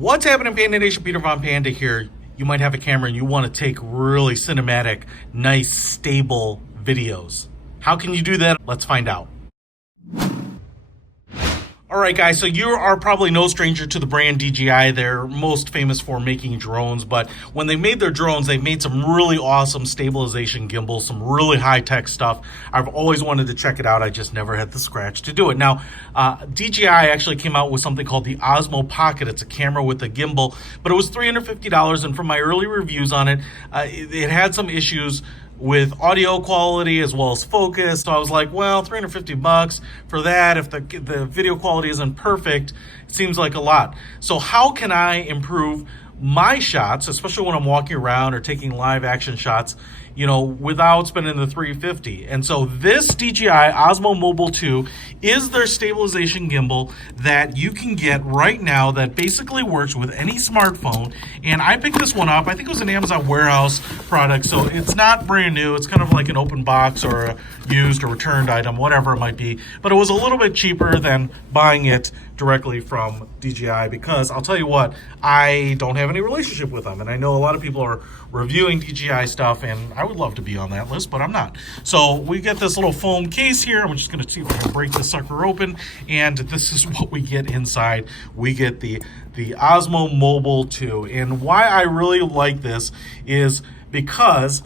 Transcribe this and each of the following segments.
What's happening, Panda Nation? Peter Von Panda here. You might have a camera and you want to take really cinematic, nice, stable videos. How can you do that? Let's find out. All right, guys, so you are probably no stranger to the brand DJI. They're most famous for making drones, but when they made their drones, they made some really awesome stabilization gimbals, some really high-tech stuff. I've always wanted to check it out. I just never had the scratch to do it. Now, DJI actually came out with something called the OSMO Pocket. It's a camera with a gimbal, but it was $350, and from my early reviews on it, it had some issues with audio quality as well as focus. So I was like, well, $350 for that. If the video quality isn't perfect, it seems like a lot. So how can I improve my shots, especially when I'm walking around or taking live action shots, you know, without spending the $350? And so this DJI OSMO Mobile 2 is their stabilization gimbal that you can get right now that basically works with any smartphone. And I picked this one up. I think it was an Amazon warehouse product, so it's not brand new. It's kind of like an open box or a used or returned item, whatever it might be. But it was a little bit cheaper than buying it directly from DJI because I'll tell you what, I don't have any relationship with them. And I know a lot of people are reviewing DJI stuff, and I would love to be on that list, but I'm not. So we get this little foam case here. I'm just going to see if I can break this sucker open, and this is what we get inside. We get the OSMO Mobile 2, and why I really like this is because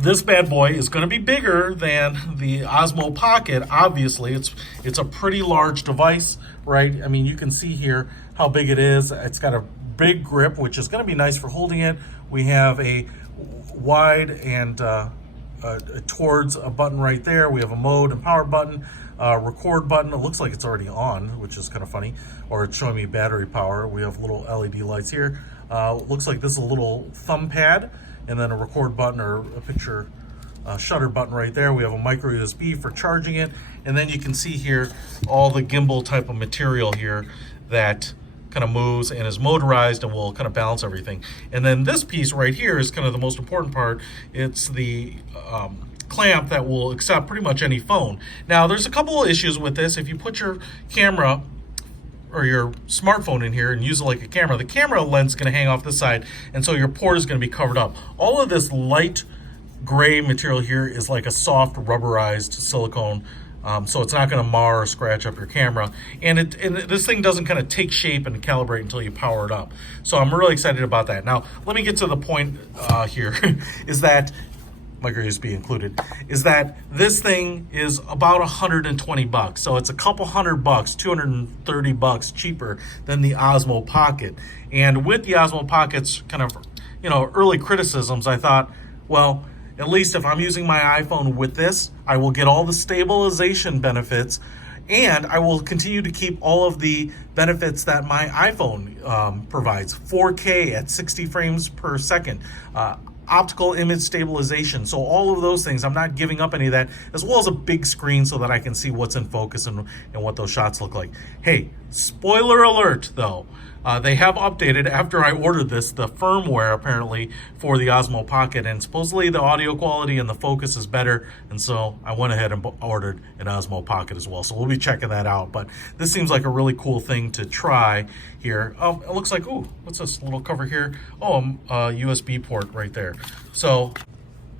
this bad boy is going to be bigger than the OSMO Pocket. Obviously, it's a pretty large device, right? I mean, you can see here how big it is. It's got a big grip, which is going to be nice for holding it. We have a wide and towards a button right there. We have a mode and power button, record button. It looks like it's already on, which is kind of funny, or it's showing me battery power. We have little LED lights here. Looks like this is a little thumb pad, and then a record button or a picture shutter button right there. We have a micro USB for charging it, and then you can see here all the gimbal type of material here that kind of moves and is motorized and will kind of balance everything. And then this piece right here is kind of the most important part. It's the clamp that will accept pretty much any phone. Now, there's a couple of issues with this. If you put your camera or your smartphone in here and use it like a camera, the camera lens is going to hang off this side, and so your port is going to be covered up. All of this light gray material here is like a soft rubberized silicone, so it's not going to mar or scratch up your camera, and this thing doesn't kind of take shape and calibrate until you power it up. So I'm really excited about that. Now let me get to the point here is that micro USB included, is that this thing is about $120. So it's a couple $100, $230 cheaper than the OSMO Pocket. And with the OSMO Pocket's kind of, you know, early criticisms, I thought, well, at least if I'm using my iPhone with this, I will get all the stabilization benefits, and I will continue to keep all of the benefits that my iPhone provides. 4K at 60 frames per second, optical image stabilization. So all of those things, I'm not giving up any of that, as well as a big screen so that I can see what's in focus and what those shots look like. Hey, spoiler alert though, they have updated after I ordered this, the firmware apparently for the OSMO Pocket, and supposedly the audio quality and the focus is better, and so I went ahead and ordered an OSMO Pocket as well. So we'll be checking that out, but this seems like a really cool thing to try here. It looks like, ooh, what's this little cover here? Oh, a USB port right there. So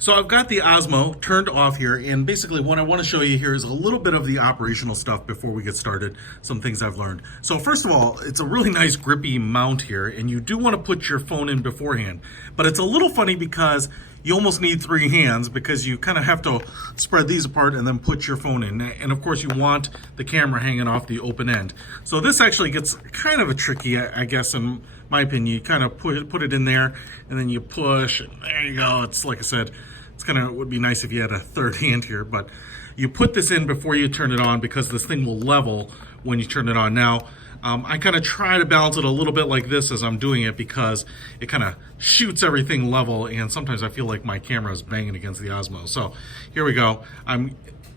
I've got the OSMO turned off here, and basically what I want to show you here is a little bit of the operational stuff before we get started, some things I've learned. So first of all, it's a really nice grippy mount here, and you do want to put your phone in beforehand, but it's a little funny because you almost need three hands because you kind of have to spread these apart and then put your phone in. And of course you want the camera hanging off the open end. So this actually gets kind of a tricky, I guess, in my opinion. You kind of put it in there and then you push, and there you go. It's like I said, it's kind of would be nice if you had a third hand here, but you put this in before you turn it on because this thing will level when you turn it on. Now, I kind of try to balance it a little bit like this as I'm doing it because it kind of shoots everything level, and sometimes I feel like my camera is banging against the Osmo. So here we go.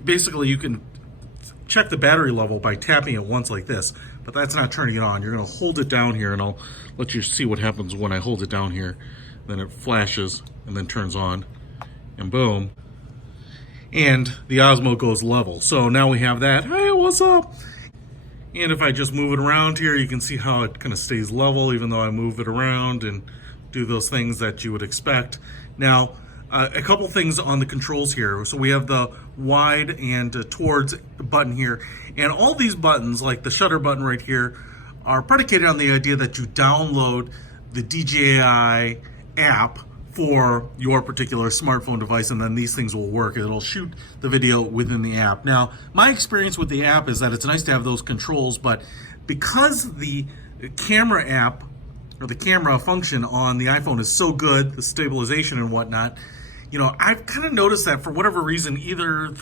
Basically, you can check the battery level by tapping it once like this, but that's not turning it on. You're going to hold it down here, and I'll let you see what happens when I hold it down here. Then it flashes and then turns on, and boom, and the Osmo goes level. So now we have that. Hey, what's up? And if I just move it around here, you can see how it kind of stays level even though I move it around and do those things that you would expect. Now, a couple things on the controls here. So we have the wide and towards button here. And all these buttons, like the shutter button right here, are predicated on the idea that you download the DJI app for your particular smartphone device, and then these things will work. It'll shoot the video within the app. Now, my experience with the app is that it's nice to have those controls, but because the camera app or the camera function on the iPhone is so good, the stabilization and whatnot, you know, I've kind of noticed that for whatever reason, either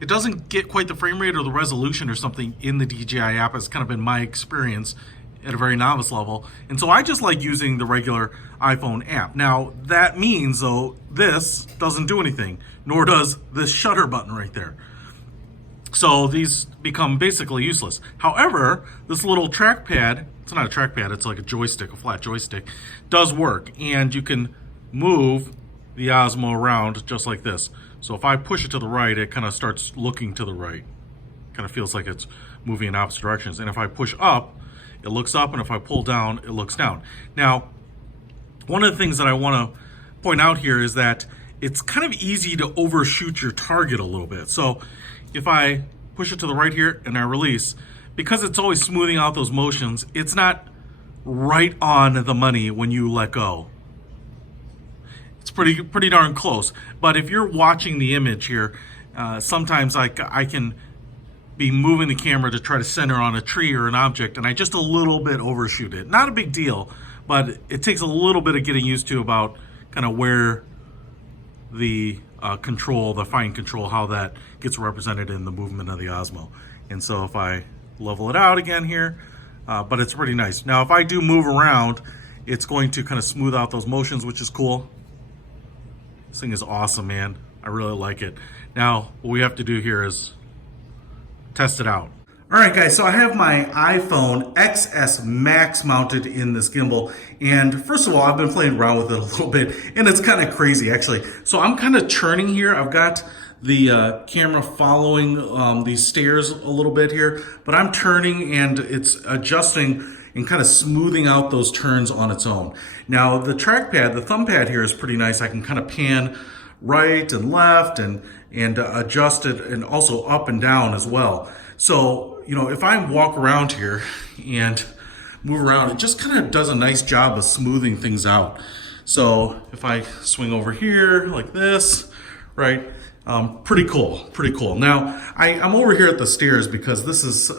it doesn't get quite the frame rate or the resolution or something in the DJI app. Has kind of been my experience at a very novice level. And so I just like using the regular iPhone app. Now, that means, though, this doesn't do anything, nor does this shutter button right there. So these become basically useless. However, this little trackpad, it's not a trackpad, it's like a joystick, a flat joystick, does work. And you can move the Osmo around just like this. So if I push it to the right, it kind of starts looking to the right. Kind of feels like it's moving in opposite directions. And if I push up, it looks up, and if I pull down, it looks down. Now, one of the things that I want to point out here is that it's kind of easy to overshoot your target a little bit. So if I push it to the right here and I release, because it's always smoothing out those motions, it's not right on the money when you let go. It's pretty darn close. But if you're watching the image here, sometimes I can be moving the camera to try to center on a tree or an object, and I just a little bit overshoot it. Not a big deal, but it takes a little bit of getting used to about kind of where the control, the fine control, how that gets represented in the movement of the Osmo. And so if I level it out again here, but it's pretty nice. Now, if I do move around, it's going to kind of smooth out those motions, which is cool. This thing is awesome, man. I really like it. Now, what we have to do here is test it out. All right, guys, so I have my iPhone XS Max mounted in this gimbal. And first of all, I've been playing around with it a little bit, and it's kind of crazy, actually. So I'm kind of churning here. I've got the camera following these stairs a little bit here, but I'm turning and it's adjusting and kind of smoothing out those turns on its own. Now, the trackpad, the thumb pad here is pretty nice. I can kind of pan right and left and adjust it, and also up and down as well. So, you know, if I walk around here and move around, it just kind of does a nice job of smoothing things out. So if I swing over here like this, right, pretty cool, pretty cool. Now, I'm over here at the stairs because this is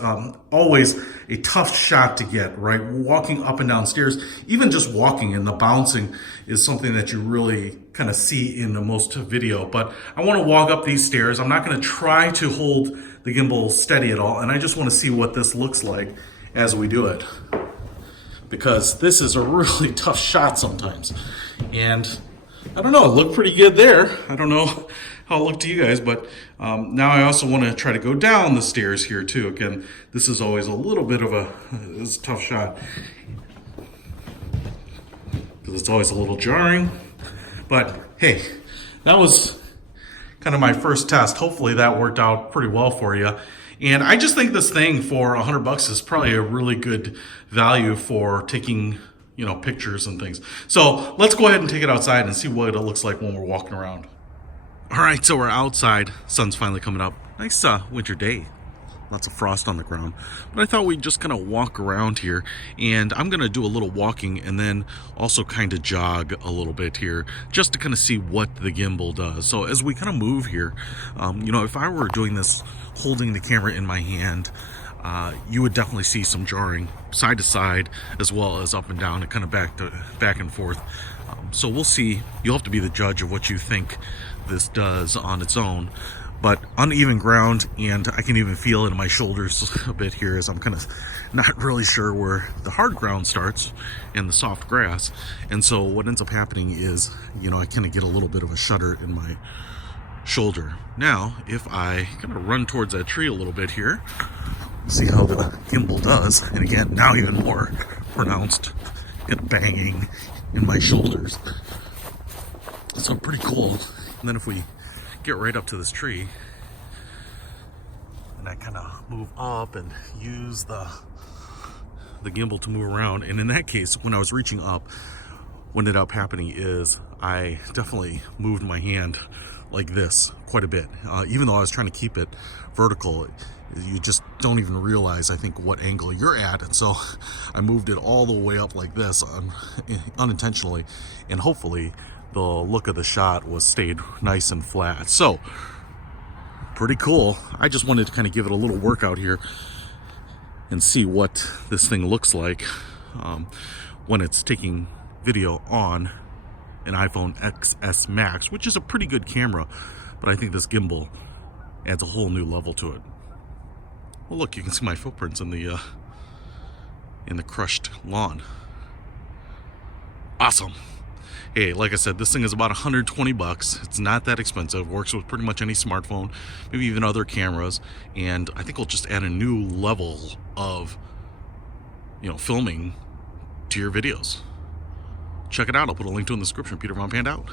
always a tough shot to get, right? Walking up and down stairs, even just walking and the bouncing is something that you really kind of see in the most video. But I want to walk up these stairs. I'm not going to try to hold the gimbal steady at all, and I just want to see what this looks like as we do it, because this is a really tough shot sometimes. And I don't know, it looked pretty good there. I don't know how it looked to you guys, but now I also want to try to go down the stairs here too. Again, this is always a little bit of it's a tough shot because it's always a little jarring. But hey, that was kind of my first test. Hopefully that worked out pretty well for you. And I just think this thing for $100 is probably a really good value for taking, you know, pictures and things. So let's go ahead and take it outside and see what it looks like when we're walking around. All right, so we're outside. Sun's finally coming up. Nice winter day. Lots of frost on the ground. But I thought we'd just kind of walk around here, and I'm going to do a little walking and then also kind of jog a little bit here just to kind of see what the gimbal does. So as we kind of move here, you know, if I were doing this holding the camera in my hand, you would definitely see some jarring side to side as well as up and down and kind of back and forth. So we'll see. You'll have to be the judge of what you think this does on its own. But uneven ground, and I can even feel it in my shoulders a bit here as I'm kind of not really sure where the hard ground starts and the soft grass. And so what ends up happening is, you know, I kind of get a little bit of a shudder in my shoulder. Now, if I kind of run towards that tree a little bit here, see how the gimbal does. And again, now even more pronounced kind of banging in my shoulders. So pretty cool. And then if we get right up to this tree, and I kind of move up and use the gimbal to move around. And in that case, when I was reaching up, what ended up happening is I definitely moved my hand like this quite a bit. Even though I was trying to keep it vertical, you just don't even realize, I think, what angle you're at. And so I moved it all the way up like this unintentionally, and hopefully the look of the shot was stayed nice and flat. So pretty cool. I just wanted to kind of give it a little workout here and see what this thing looks like when it's taking video on an iPhone XS Max, which is a pretty good camera, but I think this gimbal adds a whole new level to it. Well, look, you can see my footprints in the crushed lawn. Awesome. Hey, like I said, this thing is about 120 bucks. It's not that expensive. Works with pretty much any smartphone, maybe even other cameras, and I think we'll just add a new level of, filming to your videos. Check it out. I'll put a link to it in the description. Peter Von Pand out.